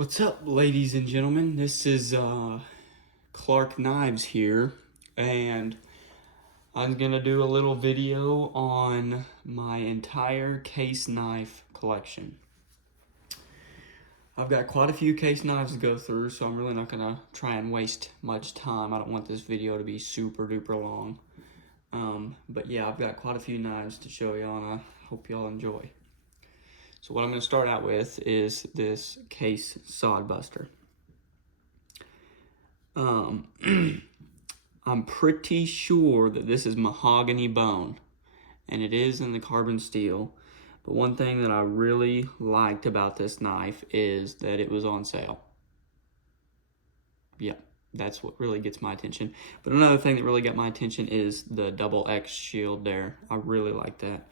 What's up, ladies and gentlemen? This is Clark Knives here, and I'm gonna do a little video on my entire case knife collection. I've got quite a few case knives to go through, so I'm really not gonna try and waste much time. I don't want this video to be super duper long. But yeah, I've got quite a few knives to show y'all, and I hope y'all enjoy. So what I'm going to start out with is this case sodbuster. I'm pretty sure that this is mahogany bone, and it is in the carbon steel. But one thing that I really liked about this knife is that it was on sale. Yep, that's what really gets my attention. But another thing that really got my attention is the double X shield there. I really like that.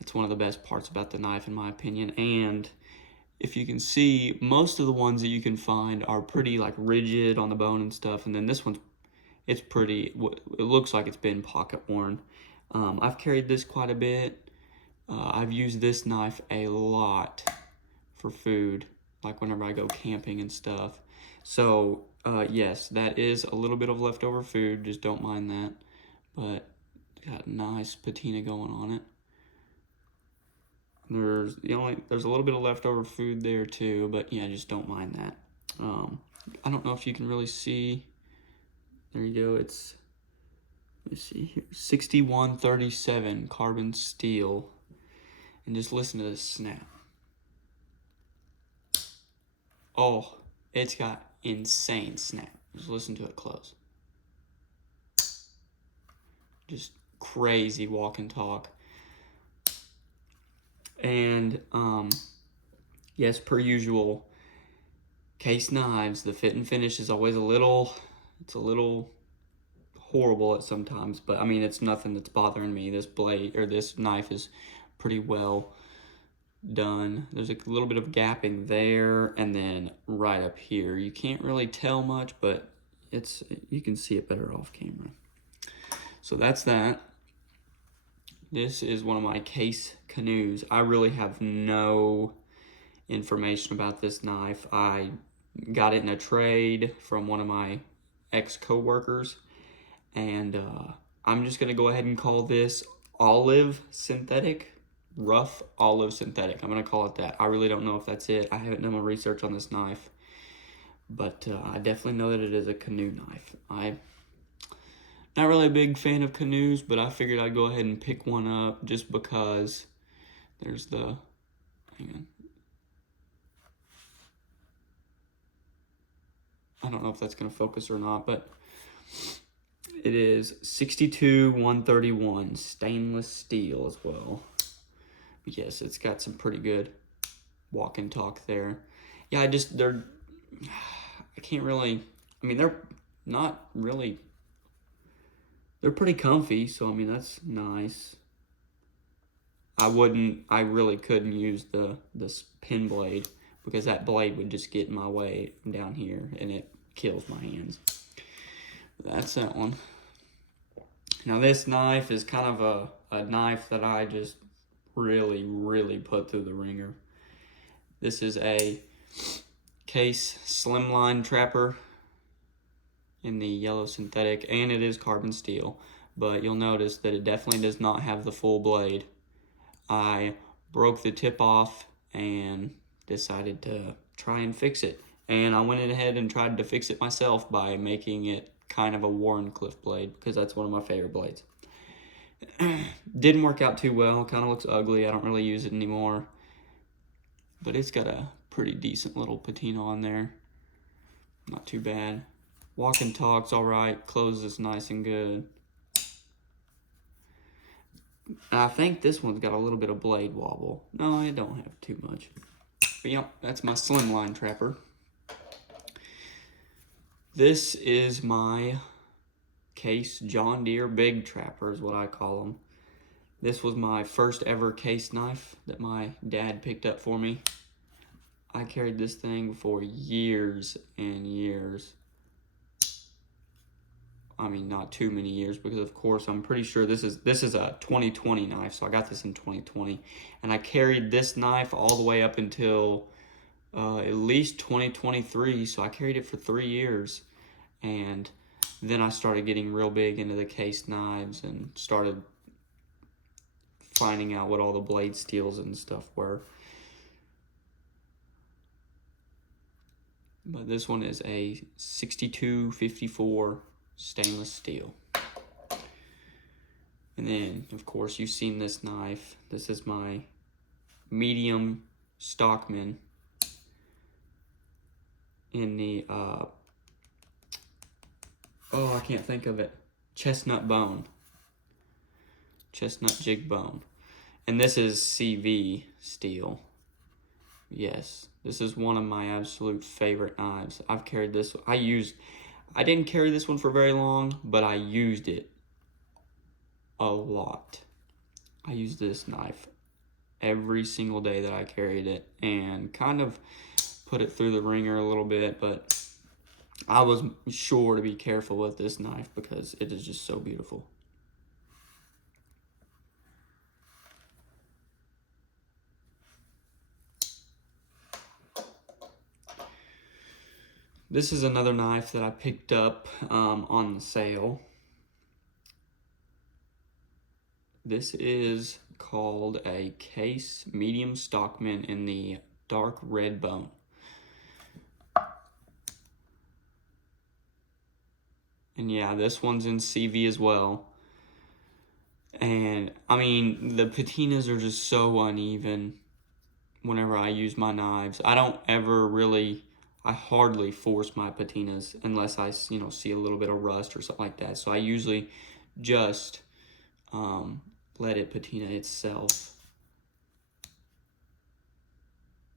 It's one of the best parts about the knife, in my opinion. And if you can see, most of the ones that you can find are pretty like rigid on the bone and stuff. And then this one's, it's pretty, it looks like it's been pocket worn. I've carried this quite a bit. I've used this knife a lot for food, like whenever I go camping and stuff. So yes, that is a little bit of leftover food. Just don't mind that. But got nice patina going on it. There's a little bit of leftover food there too, but yeah, just don't mind that. I don't know if you can really see. There you go. It's, let me see here, 6137 carbon steel, and just listen to this snap. Oh, it's got insane snap. Just listen to it close. Just crazy walk and talk. And yes, per usual, case knives, the fit and finish is always it's a little horrible at sometimes, but I mean, it's nothing that's bothering me. This blade, or this knife, is pretty well done. There's a little bit of gapping there, and then right up here. You can't really tell much, but you can see it better off camera. So that's that. This is one of my case canoes. I really have no information about this knife. I got it in a trade from one of my ex-coworkers, and I'm just gonna go ahead and call this olive synthetic, rough olive synthetic. I'm gonna call it that. I really don't know if that's it. I haven't done my research on this knife, but I definitely know that it is a canoe knife. I'm not really a big fan of canoes, but I figured I'd go ahead and pick one up just because there's the, hang on. I don't know if that's going to focus or not, but it is 62-131 stainless steel as well. But yes, it's got some pretty good walk and talk there. Yeah, I can't really, I mean, they're not really, they're pretty comfy, so I mean, that's nice. I really couldn't use this pin blade, because that blade would just get in my way down here, and it kills my hands. That's that one. Now this knife is kind of a knife that I just really put through the ringer. This is a case slimline trapper in the yellow synthetic, and it is carbon steel, but you'll notice that it definitely does not have the full blade. I broke the tip off and decided to try and fix it, and I went ahead and tried to fix it myself by making it kind of a Warncliffe blade, because that's one of my favorite blades. Didn't work out too well. Kind of looks ugly. I don't really use it anymore, but it's got a pretty decent little patina on there. Not too bad. Walk and talk's all right. Closes nice and good. I think this one's got a little bit of blade wobble. No, I don't have too much. But yep, that's my slimline trapper. This is my case John Deere big trapper, is what I call them. This was my first ever case knife that my dad picked up for me. I carried this thing for years and years. I mean, not too many years, because of course I'm pretty sure this is a 2020 knife, so I got this in 2020, and I carried this knife all the way up until at least 2023, so I carried it for 3 years. And then I started getting real big into the case knives and started finding out what all the blade steels and stuff were. But this one is a 6254 stainless steel. And then, of course, you've seen this knife. This is my medium stockman in the, I can't think of it, chestnut bone. Chestnut jig bone. And this is CV steel. Yes, this is one of my absolute favorite knives. I've carried this. I didn't carry this one for very long, but I used it a lot. I used this knife every single day that I carried it and kind of put it through the ringer a little bit, but I was sure to be careful with this knife because it is just so beautiful. This is another knife that I picked up on the sale. This is called a Case Medium Stockman in the dark red bone. And yeah, this one's in CV as well. And I mean, the patinas are just so uneven whenever I use my knives. I hardly force my patinas unless I, see a little bit of rust or something like that. So I usually just let it patina itself.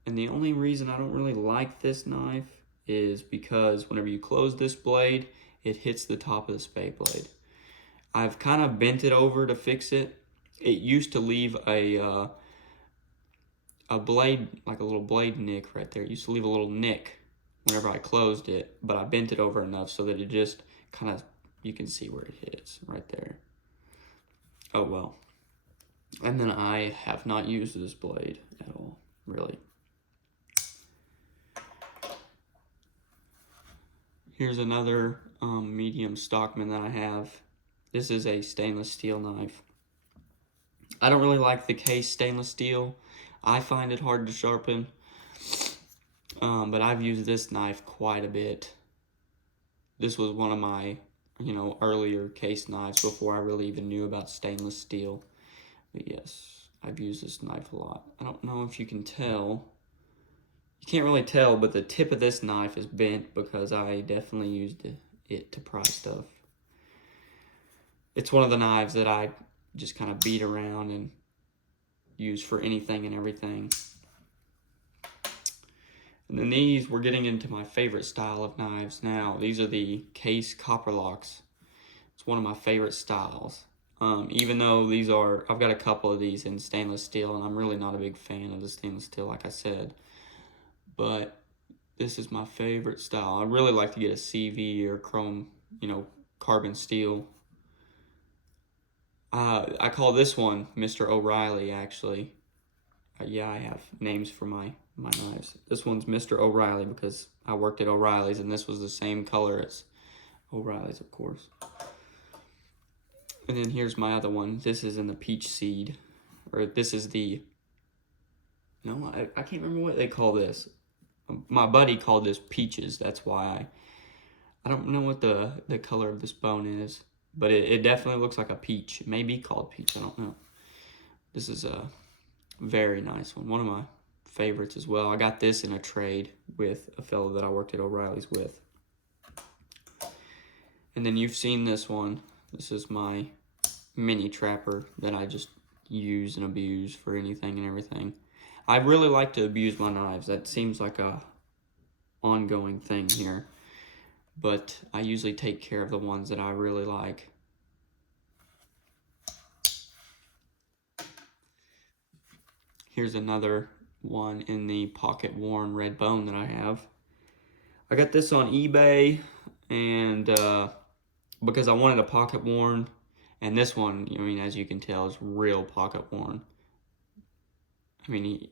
And the only reason I don't really like this knife is because whenever you close this blade, it hits the top of the spade blade. I've kind of bent it over to fix it. It used to leave a blade, like a little blade nick right there. It used to leave a little nick whenever I closed it, but I bent it over enough so that it just kind of, you can see where it hits right there. Oh well. And then I have not used this blade at all, really. Here's another medium stockman that I have. This is a stainless steel knife. I don't really like the Case stainless steel. I find it hard to sharpen. But I've used this knife quite a bit. This was one of my, earlier Case knives before I really even knew about stainless steel. But yes, I've used this knife a lot. I don't know if you can tell. You can't really tell, but the tip of this knife is bent because I definitely used it to pry stuff. It's one of the knives that I just kind of beat around and use for anything and everything. And then these, we're getting into my favorite style of knives now. These are the Case copper locks. It's one of my favorite styles. Even though I've got a couple of these in stainless steel, and I'm really not a big fan of the stainless steel, like I said. But this is my favorite style. I really like to get a CV or chrome, carbon steel. I call this one Mr. O'Reilly, actually. Yeah, I have names for my knives. This one's Mr. O'Reilly because I worked at O'Reilly's and this was the same color as O'Reilly's, of course. And then here's my other one. This is in the peach seed. Or this is the... No, I can't remember what they call this. My buddy called this peaches. That's why I don't know what the color of this bone is. But it definitely looks like a peach. It may be called peach. I don't know. This is a very nice one. One of my favorites as well. I got this in a trade with a fellow that I worked at O'Reilly's with. And then you've seen this one. This is my mini trapper that I just use and abuse for anything and everything. I really like to abuse my knives. That seems like a ongoing thing here. But I usually take care of the ones that I really like. Here's another one in the pocket worn red bone that I have. I got this on eBay, and because I wanted a pocket worn, and this one, as you can tell, is real pocket worn.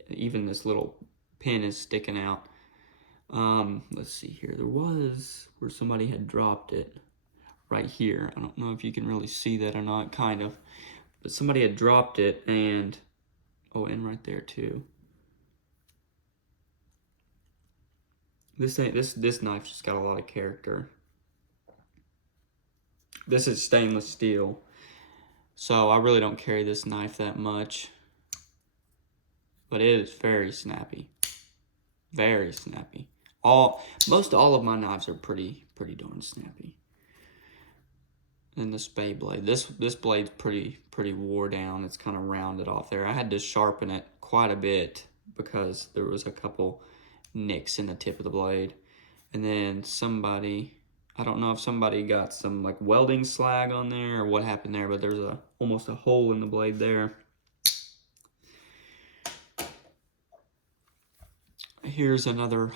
Even this little pin is sticking out. Let's see here. There was where somebody had dropped it right here. I don't know if you can really see that or not, kind of. But somebody had dropped it and, oh, and right there too. This knife just got a lot of character. This is stainless steel, so I really don't carry this knife that much. But it is very snappy. Very snappy. Most all of my knives are pretty darn snappy. And the spade blade. This blade's pretty wore down. It's kind of rounded off there. I had to sharpen it quite a bit because there was a couple nicks in the tip of the blade. And then somebody, I don't know if somebody got some like welding slag on there or what happened there, but there's almost a hole in the blade there. Here's another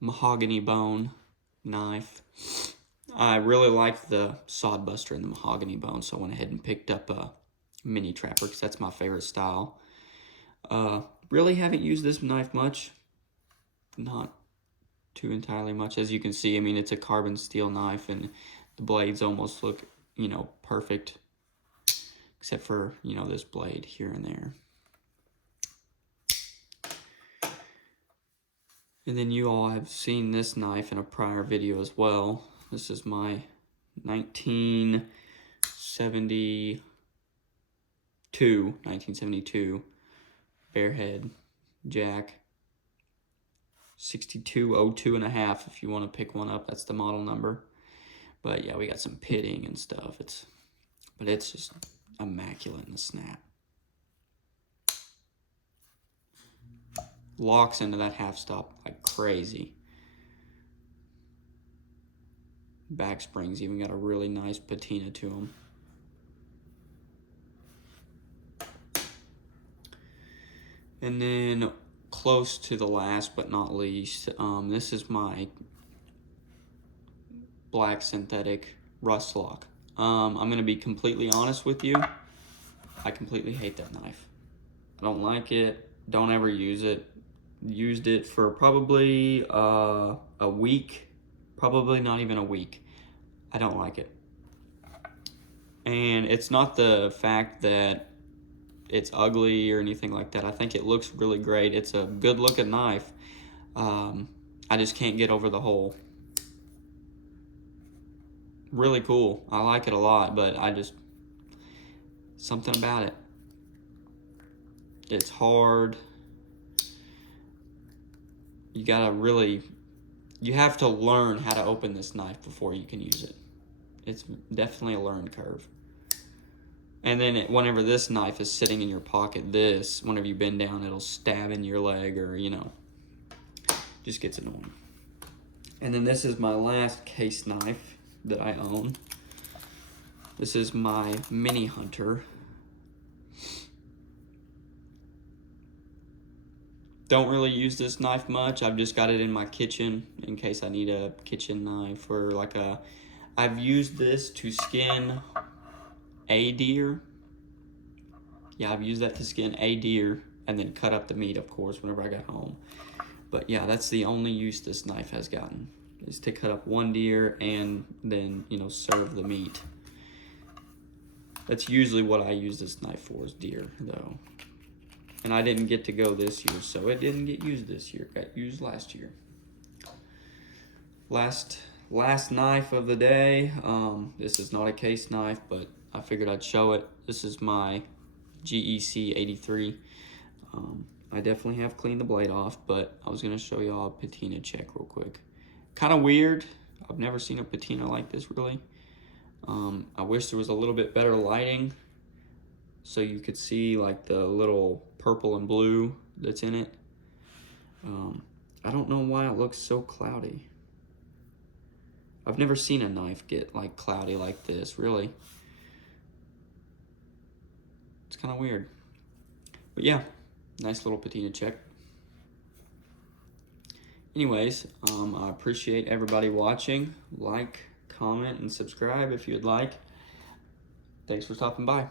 mahogany bone knife. I really like the sodbuster and the mahogany bone, so I went ahead and picked up a mini trapper because that's my favorite style. Really haven't used this knife much. Not too entirely much. As you can see, I mean, it's a carbon steel knife and the blades almost look, you know, perfect. Except for, you know, this blade here and there. And then you all have seen this knife in a prior video as well. This is my 1972 behead jack. 6202.5 if you want to pick one up. That's the model number. But yeah, we got some pitting and stuff. But it's just immaculate in the snap. Locks into that half stop like crazy. Back springs even got a really nice patina to them. And then close to the last but not least, this is my black synthetic rust lock. I'm going to be completely honest with you. I completely hate that knife. I don't like it. Don't ever use it. Used it for probably a week. Probably not even a week. I don't like it. And it's not the fact that it's ugly or anything like that. I think it looks really great. It's a good looking knife. I just can't get over the hole. Really cool. I like it a lot, but something about it. It's hard. You have to learn how to open this knife before you can use it. It's definitely a learned curve. And then whenever this knife is sitting in your pocket, whenever you bend down, it'll stab in your leg or, you know, just gets annoying. And then this is my last case knife that I own. This is my Mini Hunter. Don't really use this knife much. I've just got it in my kitchen in case I need a kitchen knife or like I've used this to skin a deer. Yeah, I've used that to skin a deer and then cut up the meat, of course, whenever I got home. But yeah, that's the only use this knife has gotten, is to cut up one deer and then, you know, serve the meat. That's usually what I use this knife for, is deer, though. And I didn't get to go this year, so it didn't get used this year. It got used last year. Last knife of the day. This is not a case knife, but I figured I'd show it. This is my GEC 83. I definitely have cleaned the blade off, but I was going to show y'all a patina check real quick. Kind of weird. I've never seen a patina like this, really. I wish there was a little bit better lighting so you could see like the little purple and blue that's in it. I don't know why it looks so cloudy. I've never seen a knife get like cloudy like this, really. It's kind of weird. But yeah, nice little patina check. Anyways, I appreciate everybody watching. Like, comment, and subscribe if you'd like. Thanks for stopping by.